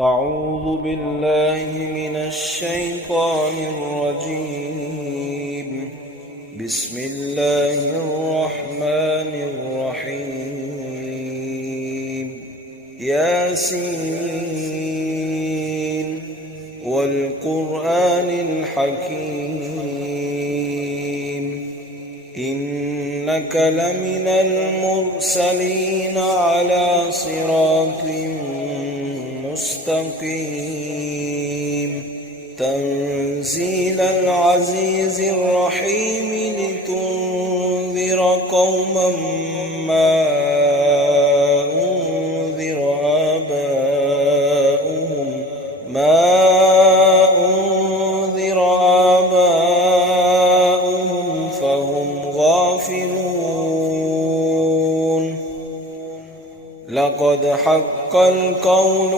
أعوذ بالله من الشيطان الرجيم. بسم الله الرحمن الرحيم. ياسين والقرآن الحكيم إنك لمن المرسلين على صراط مستقيم تنزيل العزيز الرحيم لتنذر قوما ما أنذر آباؤهم فهم غافلون. لقد حق القول